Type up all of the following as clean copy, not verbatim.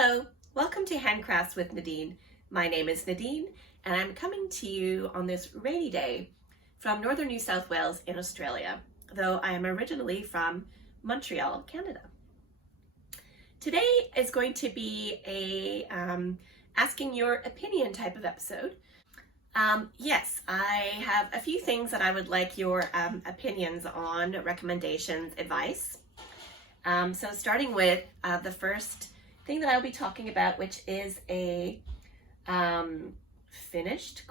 Hello, welcome to Handcrafts with Nadine. My name is Nadine and I'm coming to you on this rainy day from northern New South Wales in Australia, though I am originally from Montreal, Canada. Today is going to be a asking your opinion type of episode. Yes, I have a few things that I would like your opinions on, recommendations, advice. So starting with the first thing that I'll be talking about, which is a finished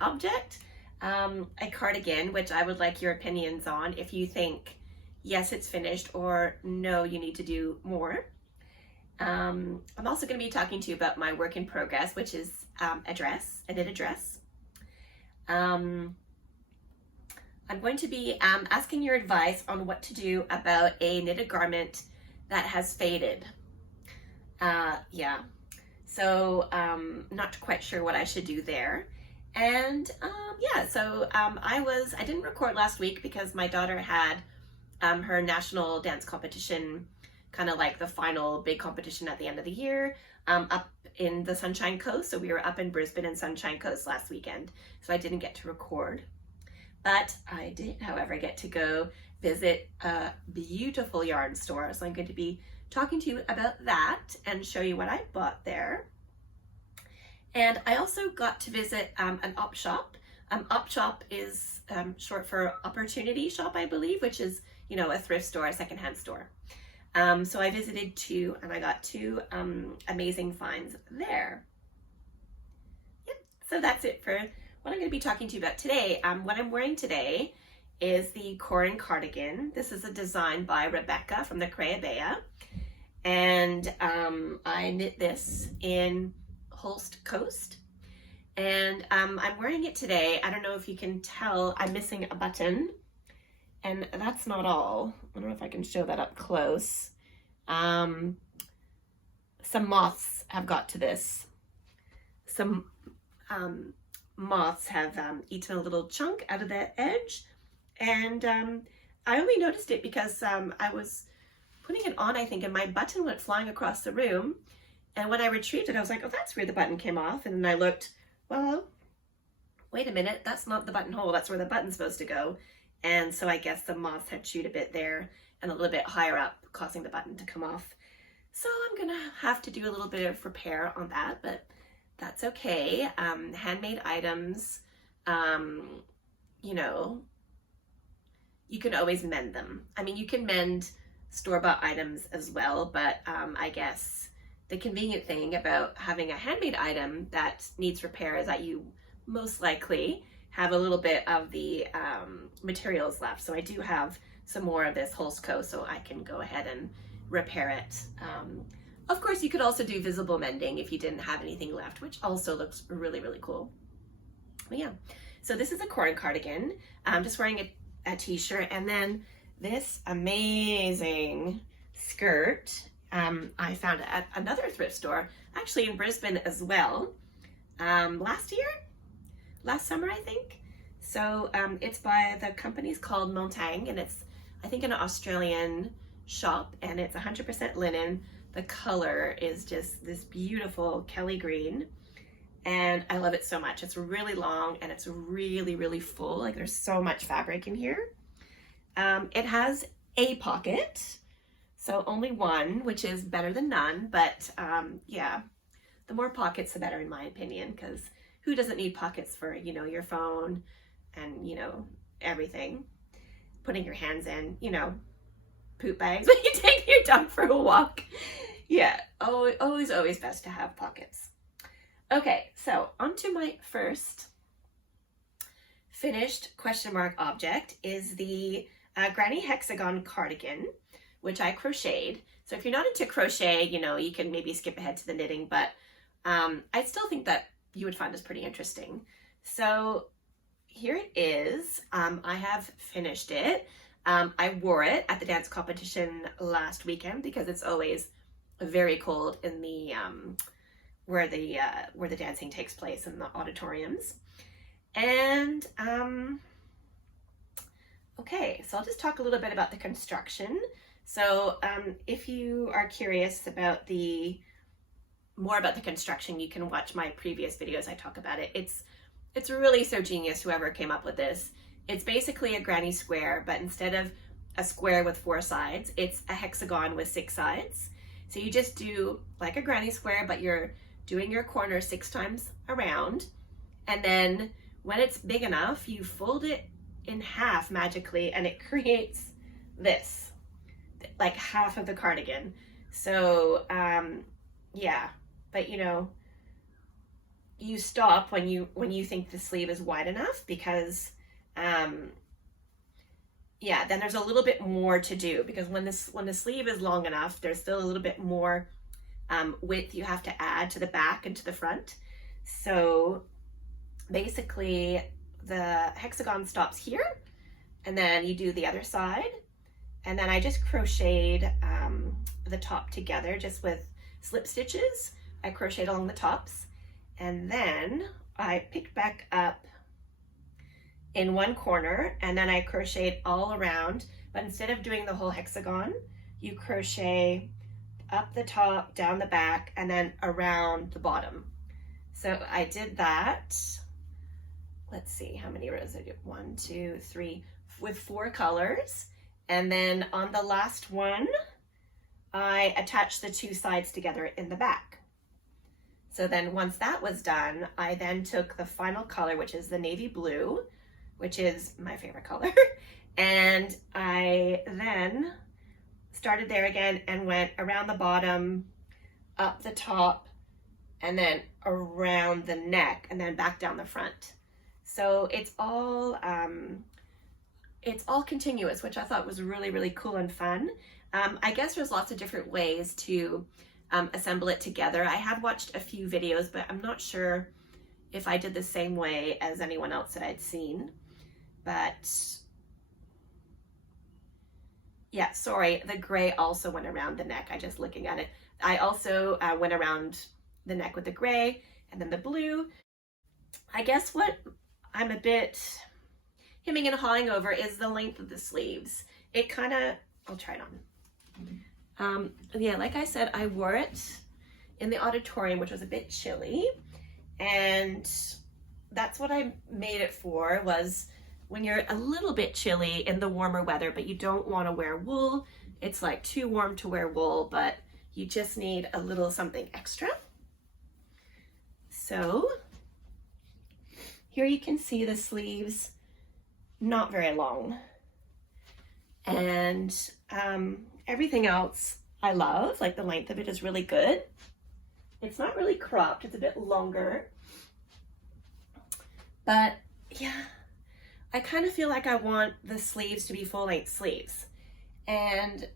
object, a cardigan, which I would like your opinions on if you think yes, it's finished, or no, you need to do more. I'm also going to be talking to you about my work in progress, which is a knitted dress. I'm going to be asking your advice on what to do about a knitted garment that has faded. So not quite sure what I should do there. And I didn't record last week because my daughter had her national dance competition, kind of like the final big competition at the end of the year, up in the Sunshine Coast. So we were up in Brisbane and Sunshine Coast last weekend, so I didn't get to record. But I did, however, get to go visit a beautiful yarn store. So I'm going to be talking to you about that and show you what I bought there. And I also got to visit an op shop. Op shop is short for opportunity shop, I believe, which is, you know, a thrift store, a secondhand store. So I visited two and I got two amazing finds there. Yep, so that's it for what I'm going to be talking to you about today. What I'm wearing today is the Corran Cardigan. This is a design by Rebecca from the Creabea. And I knit this in Holst Coast. And I'm wearing it today. I don't know if you can tell, I'm missing a button. And that's not all. I don't know if I can show that up close. Some moths have got to this. Some moths have eaten a little chunk out of the edge, and I only noticed it because I was putting it on, I think, and my button went flying across the room, and when I retrieved it I was like, oh, that's where the button came off. And then I looked, well, wait a minute, that's not the buttonhole, that's where the button's supposed to go. And so I guess the moths had chewed a bit there and a little bit higher up, causing the button to come off. So I'm gonna have to do a little bit of repair on that, but that's okay. Handmade items, you know, you can always mend them. I mean, you can mend store-bought items as well, but I guess the convenient thing about having a handmade item that needs repair is that you most likely have a little bit of the materials left. So I do have some more of this Holst Coast, so I can go ahead and repair it. Of course, you could also do visible mending if you didn't have anything left, which also looks really, really cool. But yeah, so this is a Corran cardigan. I'm just wearing a t-shirt, and then this amazing skirt I found at another thrift store, actually in Brisbane as well, last summer, I think. So it's by, the company's called Montaigne, and it's, I think, an Australian shop, and it's 100% linen. The color is just this beautiful Kelly green, and I love it so much. It's really long and it's really, really full. Like, there's so much fabric in here. It has a pocket, so only one, which is better than none, but yeah, the more pockets the better, in my opinion, because who doesn't need pockets for, you know, your phone and, you know, everything, putting your hands in, you know, poop bags when you take your dog for a walk. Yeah, always best to have pockets. Okay, so on to my first finished object is the Granny Hexagon cardigan, which I crocheted. So if you're not into crochet, you know, you can maybe skip ahead to the knitting, but I still think that you would find this pretty interesting. So here it is. I have finished it. I wore it at the dance competition last weekend because it's always very cold in the where the dancing takes place in the auditoriums. And okay, so I'll just talk a little bit about the construction. So if you are curious about the more about the construction, you can watch my previous videos. I talk about it. It's really so genius, whoever came up with this. It's basically a granny square, but instead of a square with 4 sides, it's a hexagon with 6 sides. So you just do like a granny square, but you're doing your corner 6 times around. And then when it's big enough, you fold it in half magically, and it creates this, like half of the cardigan. So yeah, but you know, you stop when you think the sleeve is wide enough, because yeah, then there's a little bit more to do, because when the sleeve is long enough, there's still a little bit more width you have to add to the back and to the front. So basically the hexagon stops here, and then you do the other side, and then I just crocheted the top together just with slip stitches. I crocheted along the tops, and then I picked back up in one corner, and then I crocheted all around, but instead of doing the whole hexagon, you crochet up the top, down the back, and then around the bottom. So I did that. Let's see how many rows I did. 1, 2, 3, with 4 colors. And then on the last one, I attached the 2 sides together in the back. So then once that was done, I then took the final color, which is the navy blue, which is my favorite color. And I then started there again and went around the bottom, up the top, and then around the neck, and then back down the front. So it's all continuous, which I thought was really, really cool and fun. I guess there's lots of different ways to assemble it together. I have watched a few videos, but I'm not sure if I did the same way as anyone else that I'd seen. But yeah, sorry, the gray also went around the neck. I just looking at it. I also went around the neck with the gray and then the blue. I guess what I'm a bit hemming and hawing over is the length of the sleeves. It kind of, I'll try it on. Yeah, like I said, I wore it in the auditorium, which was a bit chilly, and that's what I made it for, was when you're a little bit chilly in the warmer weather, but you don't want to wear wool. It's like too warm to wear wool, but you just need a little something extra. So here you can see the sleeves, not very long. And everything else I love, like the length of it is really good. It's not really cropped, it's a bit longer. But yeah, I kind of feel like I want the sleeves to be full length sleeves. And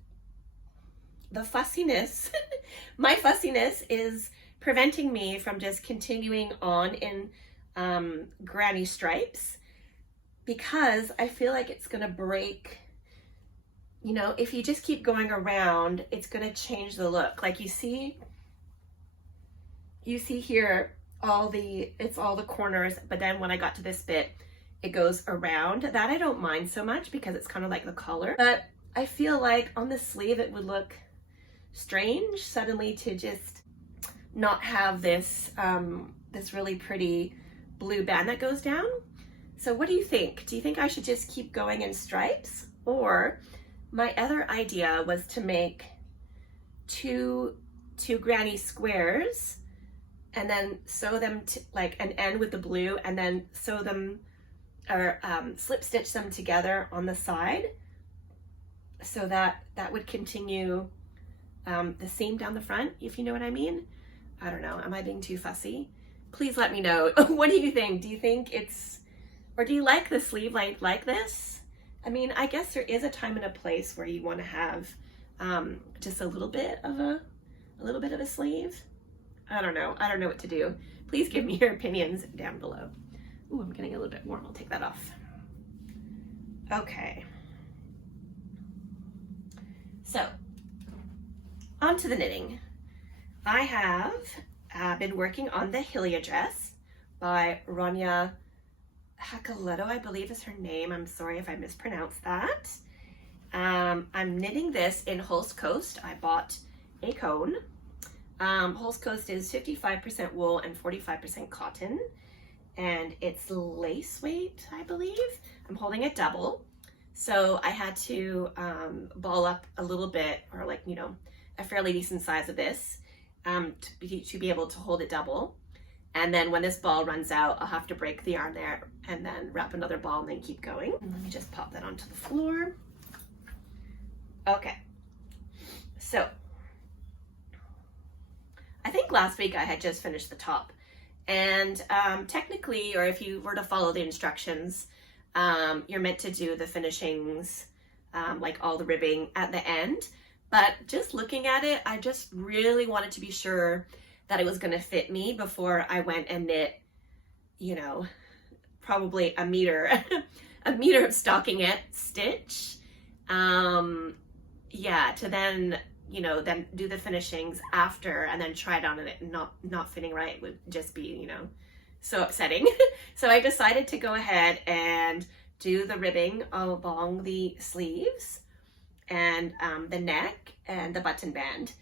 the fussiness, my fussiness is preventing me from just continuing on in granny stripes, because I feel like it's gonna break. You know, if you just keep going around, it's gonna change the look. Like you see here, it's all the corners, but then when I got to this bit, it goes around. That I don't mind so much because it's kind of like the collar, but I feel like on the sleeve it would look strange suddenly to just not have this this really pretty blue band that goes down. So what do you think? Do you think I should just keep going in stripes? Or my other idea was to make two granny squares and then sew them to like an end with the blue, and then sew them or slip stitch them together on the side, so that would continue the seam down the front, if you know what I mean. I don't know, am I being too fussy? Please let me know. What do you think? Do you think it's, or do you like the sleeve length like this? I mean, I guess there is a time and a place where you want to have just a little bit of a sleeve. I don't know what to do. Please give me your opinions down below. Ooh, I'm getting a little bit warm. I'll take that off. Okay. So, on to the knitting. I have been working on the HILJA Dress by Ronja Hakelehto, I believe is her name. I'm sorry if I mispronounced that. I'm knitting this in Holst Coast. I bought a cone. Holst Coast is 55% wool and 45% cotton, and it's lace weight, I believe. I'm holding it double, so I had to ball up a little bit, or like, you know, a fairly decent size of this to be able to hold it double. And then when this ball runs out, I'll have to break the yarn there and then wrap another ball and then keep going. And let me just pop that onto the floor. Okay, so I think last week I had just finished the top, and technically, or if you were to follow the instructions, you're meant to do the finishings, like all the ribbing at the end. But just looking at it, I just really wanted to be sure that it was going to fit me before I went and knit, you know, probably a meter, a meter of stockinette stitch. Yeah, to then, you know, then do the finishings after and then try it on, and it not fitting right would just be, you know, so upsetting. So I decided to go ahead and do the ribbing along the sleeves and the neck and the button band.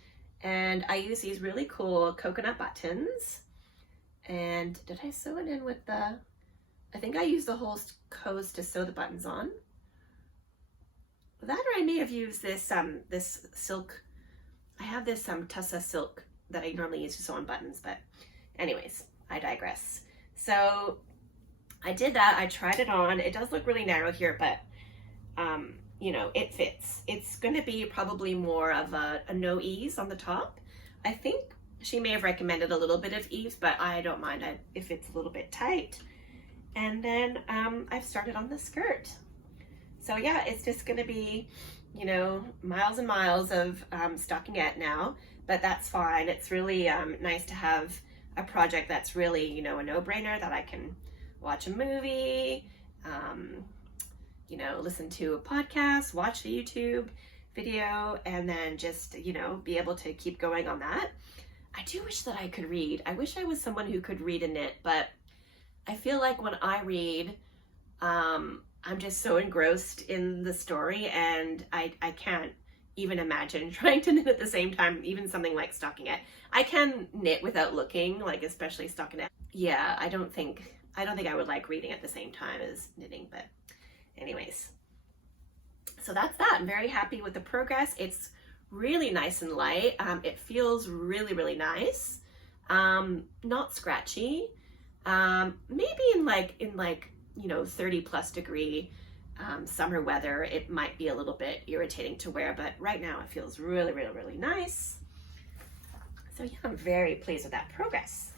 And I use these really cool coconut buttons. And did I sew it in with the, I think I used the Holst Coast to sew the buttons on. That, or I may have used this this silk. I have this Tussa silk that I normally use to sew on buttons, but anyways, I digress. So I did that. I tried it on. It does look really narrow here, but you know, it fits. It's going to be probably more of a no ease on the top. I think she may have recommended a little bit of ease, but I don't mind if it's a little bit tight. And then I've started on the skirt. So yeah, it's just going to be, you know, miles and miles of stockinette now, but that's fine. It's really nice to have a project that's really, you know, a no-brainer, that I can watch a movie, you know, listen to a podcast, watch a YouTube video, and then just, you know, be able to keep going on that. I do wish that I could read. I wish I was someone who could read and knit, but I feel like when I read, I'm just so engrossed in the story, and I can't even imagine trying to knit at the same time, even something like stockinette. I can knit without looking, like especially stockinette. Yeah, I don't think I would like reading at the same time as knitting, but anyways. So that's that. I'm very happy with the progress. It's really nice and light. It feels really, really nice. Not scratchy. Maybe in like, you know, 30+ degree summer weather, it might be a little bit irritating to wear, but right now it feels really, really, really nice. So yeah, I'm very pleased with that progress.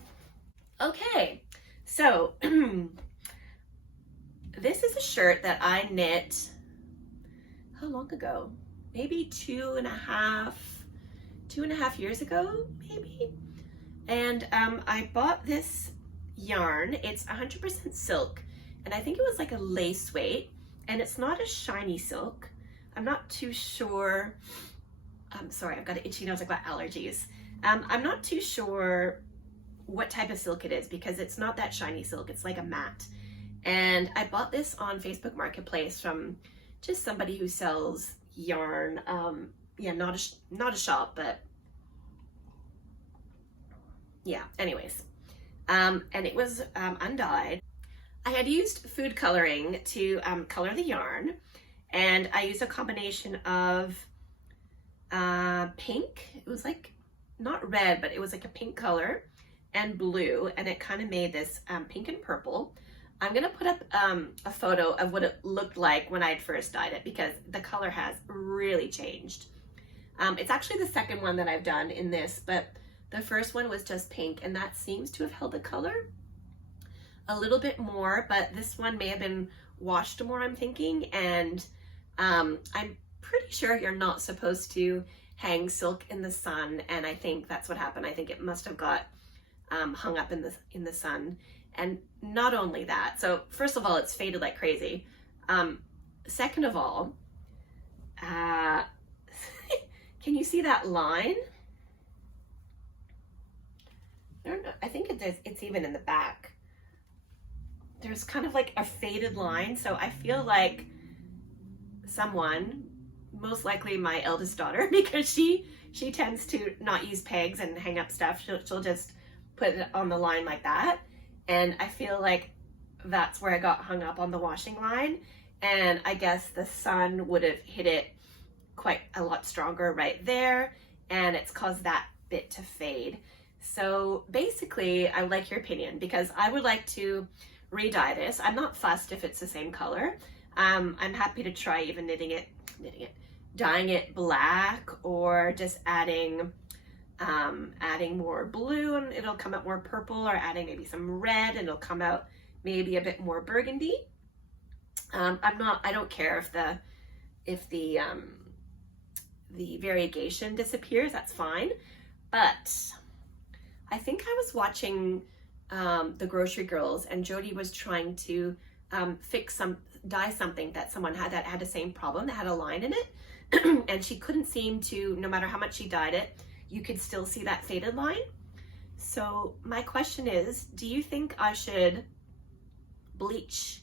Okay, so this is a shirt that I knit, how long ago? Maybe two and a half years ago, maybe. And I bought this yarn. It's 100% silk, and I think it was like a lace weight, and it's not a shiny silk. I'm not too sure. I'm sorry, I've got an itchy nose, I've got allergies. I'm not too sure what type of silk it is, because it's not that shiny silk. It's like a matte. And I bought this on Facebook Marketplace from just somebody who sells yarn. Yeah, not a shop, but yeah, anyways. And it was undyed. I had used food coloring to color the yarn, and I used a combination of pink. It was like not red, but it was like a pink color, and blue, and it kind of made this pink and purple. I'm gonna put up a photo of what it looked like when I had first dyed it, because the color has really changed. It's actually the second one that I've done in this, but the first one was just pink, and that seems to have held the color a little bit more, but this one may have been washed more, I'm thinking. And I'm pretty sure you're not supposed to hang silk in the sun, and I think that's what happened. I think it must have got hung up in the sun. And not only that, so first of all, it's faded like crazy. Second of all, can you see that line? I don't know, I think it's even in the back. There's kind of like a faded line, so I feel like someone, most likely my eldest daughter, because she she tends to not use pegs and hang up stuff. She'll just put it on the line like that. And I feel like that's where I got hung up on the washing line. And I guess the sun would have hit it quite a lot stronger right there, and it's caused that bit to fade. So basically, I would like your opinion, because I would like to re-dye this. I'm not fussed if it's the same color. I'm happy to try even dyeing it black, or just adding more blue and it'll come out more purple, or adding maybe some red and it'll come out maybe a bit more burgundy. I don't care if the variegation disappears, that's fine. But I think I was watching the Grocery Girls, and Jody was trying to dye something that someone had that had the same problem, that had a line in it. And she couldn't seem to, no matter how much she dyed it, you could still see that faded line. So my question is, do you think I should bleach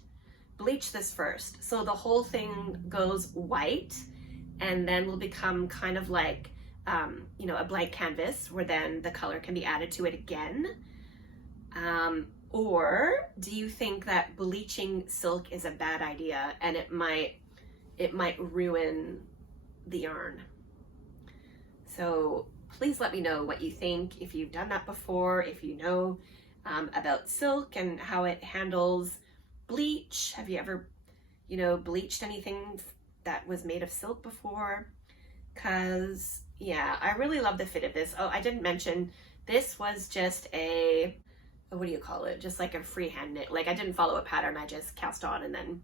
this first, so the whole thing goes white, and then will become kind of like you know, a blank canvas where then the color can be added to it again? Or do you think that bleaching silk is a bad idea and it might ruin the yarn? So please let me know what you think, if you've done that before, if you know about silk and how it handles bleach. Have you ever, you know, bleached anything that was made of silk before? Because yeah, I really love the fit of this. Oh, I didn't mention, this was just a, what do you call it? Just like a freehand knit. Like, I didn't follow a pattern, I just cast on and then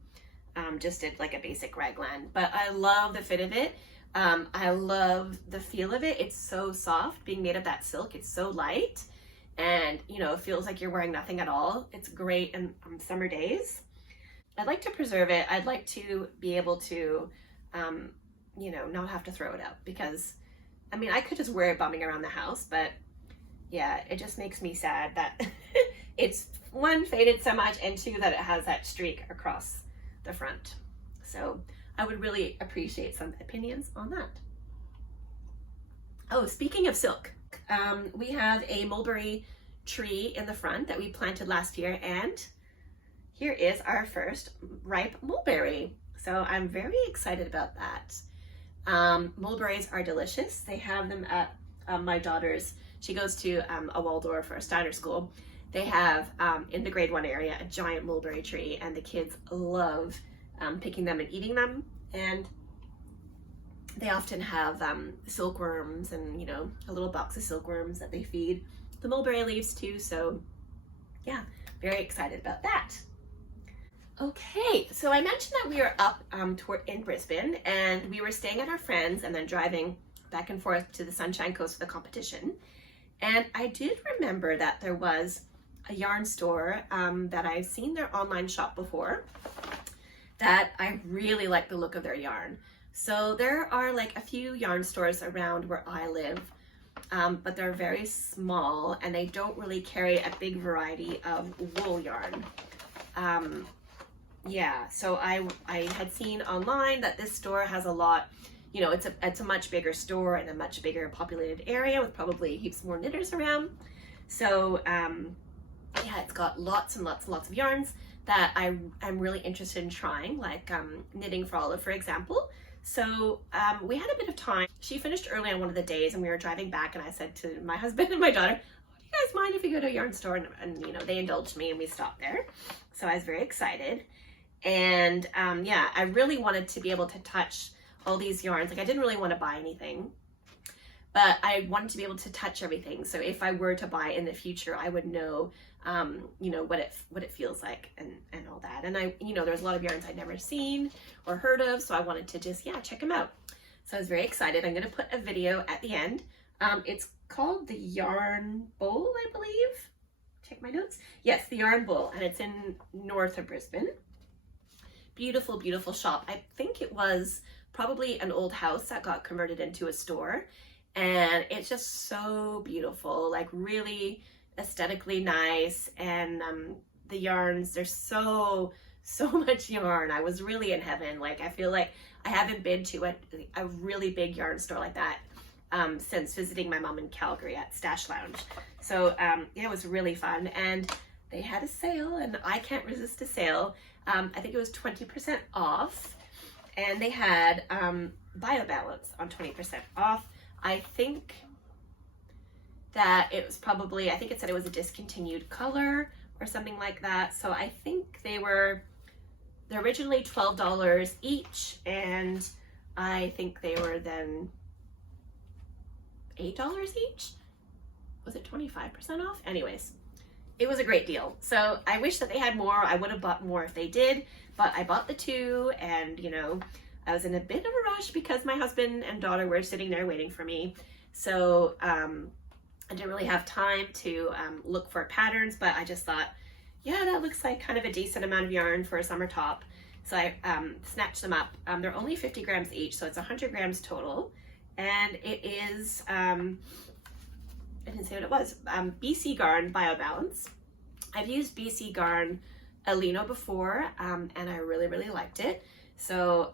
just did like a basic raglan. But I love the fit of it. I love the feel of it. It's so soft, being made of that silk. It's so light, and you know, it feels like you're wearing nothing at all. It's great on summer days. I'd like to preserve it. I'd like to be able to, you know, not have to throw it out, because I mean, I could just wear it bumming around the house, but yeah, it just makes me sad that it's, one, faded so much, and two, that it has that streak across the front. So I would really appreciate some opinions on that. Oh, speaking of silk, we have a mulberry tree in the front that we planted last year, and here is our first ripe mulberry. So I'm very excited about that. Mulberries are delicious. They have them at my daughter's, she goes to a Waldorf or a Steiner school. They have, in the grade 1 area, a giant mulberry tree, and the kids love picking them and eating them. And they often have silkworms, and you know, a little box of silkworms that they feed the mulberry leaves too. So yeah, very excited about that. Okay, so I mentioned that we were up in Brisbane, and we were staying at our friends and then driving back and forth to the Sunshine Coast for the competition. And I did remember that there was a yarn store that I've seen their online shop before, that I really like the look of their yarn. So there are like a few yarn stores around where I live, but they're very small and they don't really carry a big variety of wool yarn. Yeah, so I had seen online that this store has a lot, you know, it's a much bigger store in a much bigger populated area with probably heaps more knitters around. So yeah, it's got lots and lots and lots of yarns that I'm really interested in trying, like knitting for Olive, for example. So we had a bit of time. She finished early on one of the days and we were driving back, and I said to my husband and my daughter, do you guys mind if we go to a yarn store? And you know, they indulged me and we stopped there. So I was very excited. And yeah, I really wanted to be able to touch all these yarns. Like, I didn't really want to buy anything, but I wanted to be able to touch everything. So if I were to buy in the future, I would know, you know, what it feels like and all that. And I, you know, there's a lot of yarns I'd never seen or heard of, so I wanted to just, yeah, check them out. So I was very excited. I'm going to put a video at the end. It's called the Yarn Bowl, I believe. Check my notes. Yes, the Yarn Bowl, and it's in north of Brisbane. Beautiful, beautiful shop. I think it was probably an old house that got converted into a store, and it's just so beautiful, like really aesthetically nice. And the yarns, there's so much yarn. I was really in heaven. Like, I feel like I haven't been to a really big yarn store like that since visiting my mom in Calgary at Stash Lounge. So yeah, it was really fun, and they had a sale, and I can't resist a sale. I think it was 20% off, and they had BioBalance on 20% off. I think that it was probably, I think it said it was a discontinued color or something like that. So I think they're originally $12 each, and I think they were then $8 each. Was it 25% off? Anyways, it was a great deal. So I wish that they had more. I would have bought more if they did, but I bought the two, and you know, I was in a bit of a rush because my husband and daughter were sitting there waiting for me. So I didn't really have time to look for patterns, but I just thought, yeah, that looks like kind of a decent amount of yarn for a summer top. So I snatched them up. They're only 50 grams each, so it's 100 grams total. And it is, I didn't say what it was, BC Garn BioBalance. I've used BC Garn Alino before, and I really, really liked it. So,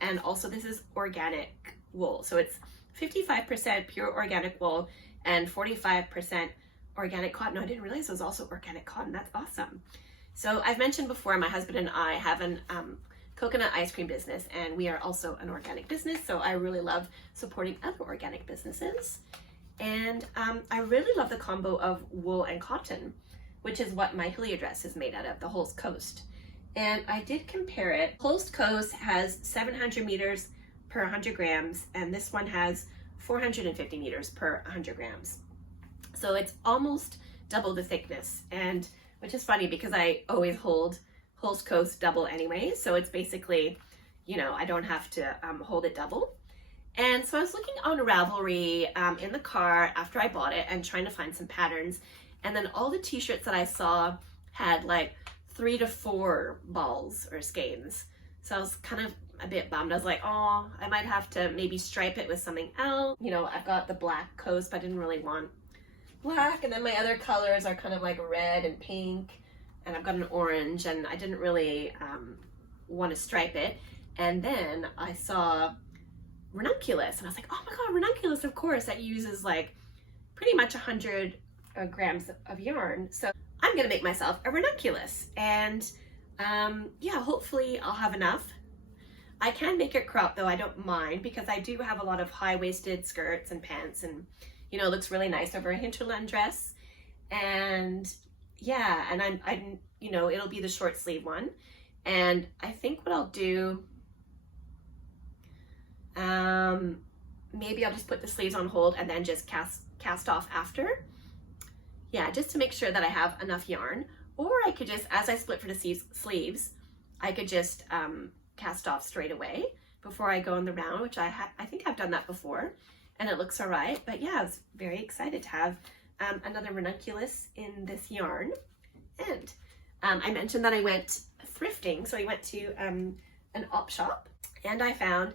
and also this is organic wool. So it's 55% pure organic wool and 45% organic cotton. No, I didn't realize it was also organic cotton. That's awesome. So I've mentioned before, my husband and I have an coconut ice cream business, and we are also an organic business. So I really love supporting other organic businesses. And I really love the combo of wool and cotton, which is what my HILJA dress is made out of, the Holst Coast. And I did compare it. Holst Coast has 700 meters per 100 grams, and this one has 450 meters per 100 grams. So it's almost double the thickness, and which is funny because I always hold Holst Coast double anyway. So it's basically, you know, I don't have to hold it double. And so I was looking on Ravelry in the car after I bought it and trying to find some patterns. And then all the t-shirts that I saw had like 3 to 4 balls or skeins. So I was kind of a bit bummed. I was like, oh, I might have to maybe stripe it with something else. You know, I've got the black coast, but I didn't really want black. And then my other colors are kind of like red and pink. And I've got an orange, and I didn't really want to stripe it. And then I saw ranunculus, and I was like, oh my god, ranunculus, of course, that uses like pretty much 100 grams of yarn. So I'm gonna make myself a ranunculus, and yeah, hopefully I'll have enough. I can make it crop though, I don't mind, because I do have a lot of high-waisted skirts and pants, and you know, it looks really nice over a HILJA dress. And yeah, and I'm you know, it'll be the short sleeve one. And I think what I'll do, maybe I'll just put the sleeves on hold and then just cast off after. Yeah, just to make sure that I have enough yarn. Or I could just, as I split for the sleeves, I could just cast off straight away before I go in the round, which I think I've done that before, and it looks all right. But yeah, I was very excited to have another ranunculus in this yarn. And I mentioned that I went thrifting, so I went to an op shop, and I found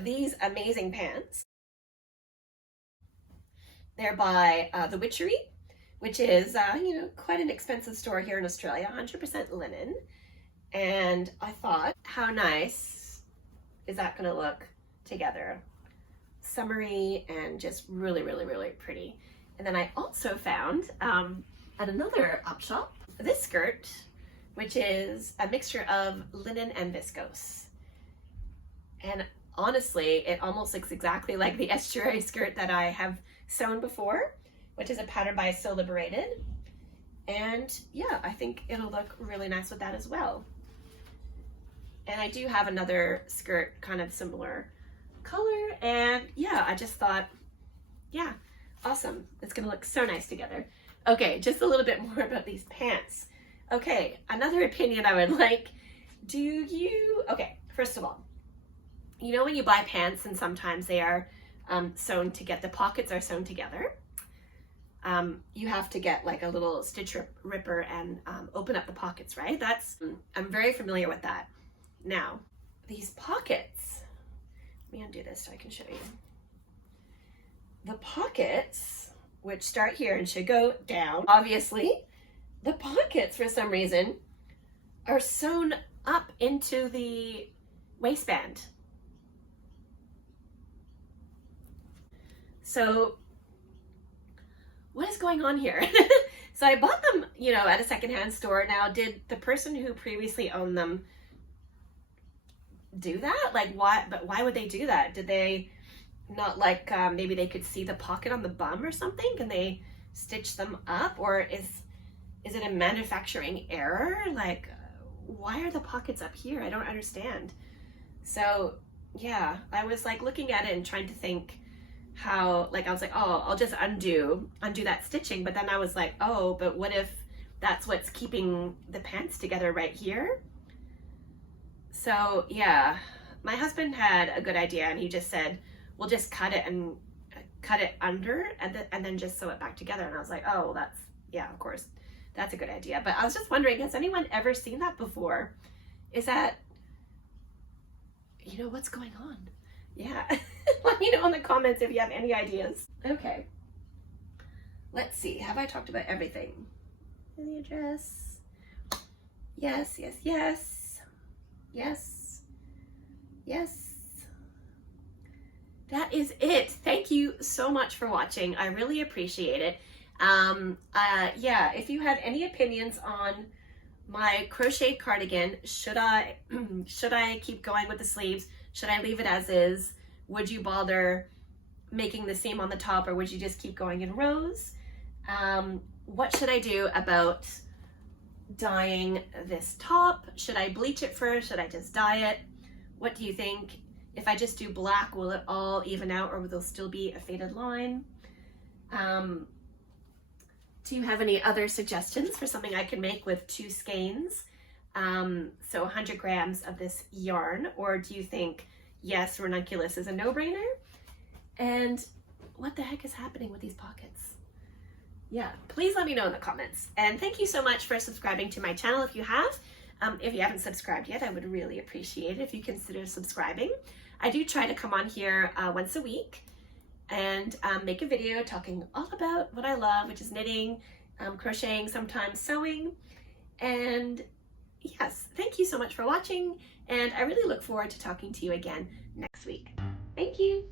these amazing pants. They're by the Witchery, which is you know, quite an expensive store here in Australia, 100% linen. And I thought, how nice is that going to look together? Summery and just really, really, really pretty. And then I also found at another op shop this skirt, which is a mixture of linen and viscose. And honestly, it almost looks exactly like the estuary skirt that I have sewn before, which is a pattern by So Liberated. And yeah, I think it'll look really nice with that as well. And I do have another skirt kind of similar color, and yeah, I just thought, yeah, awesome. It's gonna look so nice together. Okay, just a little bit more about these pants. Okay, another opinion I would like. Do you, okay, first of all, you know when you buy pants and sometimes they are sewn together, the pockets are sewn together. You have to get like a little stitch ripper and open up the pockets, right? I'm very familiar with that. Now, these pockets, let me undo this so I can show you. The pockets, which start here and should go down, obviously, the pockets for some reason are sewn up into the waistband. So what is going on here? So I bought them, you know, at a secondhand store. Now, did the person who previously owned them do that? Like, why? But why would they do that? Did they not like, maybe they could see the pocket on the bum or something? Can they stitch them up? Or is it a manufacturing error? Like, why are the pockets up here? I don't understand. So yeah, I was like looking at it and trying to think how, like, I was like, oh, I'll just undo that stitching. But then I was like, oh, but what if that's what's keeping the pants together right here? So yeah, my husband had a good idea, and he just said, we'll just cut it under and then just sew it back together. And I was like, oh, that's, yeah, of course, that's a good idea. But I was just wondering, has anyone ever seen that before? Is that, you know, what's going on? Yeah. Let me know in the comments if you have any ideas. Okay. Let's see. Have I talked about everything? HILJA Dress. Yes, yes, yes. Yes. Yes. That is it. Thank you so much for watching. I really appreciate it. Yeah, if you have any opinions on my crocheted cardigan, should I keep going with the sleeves? Should I leave it as is? Would you bother making the seam on the top, or would you just keep going in rows? What should I do about dyeing this top? Should I bleach it first? Should I just dye it? What do you think? If I just do black, will it all even out, or will there still be a faded line? Do you have any other suggestions for something I can make with 2 skeins? So 100 grams of this yarn, or do you think, yes, ranunculus is a no-brainer? And what the heck is happening with these pockets? Yeah, please let me know in the comments. And thank you so much for subscribing to my channel if you have. If you haven't subscribed yet, I would really appreciate it if you consider subscribing. I do try to come on here once a week and make a video talking all about what I love, which is knitting, crocheting, sometimes sewing. And yes, thank you so much for watching, and I really look forward to talking to you again next week. Thank you.